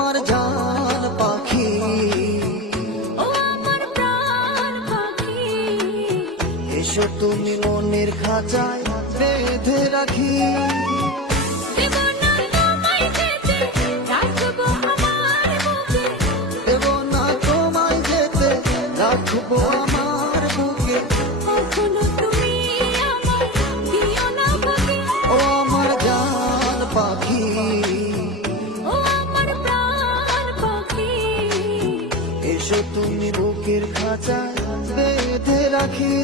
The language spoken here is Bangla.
আমার জান পাখি, ও আমার প্রাণ পাখি, এসো তুমি মনের খাঁচায় বেঁধে রাখি। দেব না তোমায় যেতে, রাখবো আমার বুকে, দেব না তোমায় যেতে, রাখবো আমার বুকে। কখনো তুমি আমায় দিও না ভাগে, ও আমার জান পাখি, ও আমার প্রাণ পাখি, এসো তুমি বুকের খাঁচায় বেঁধে রাখি।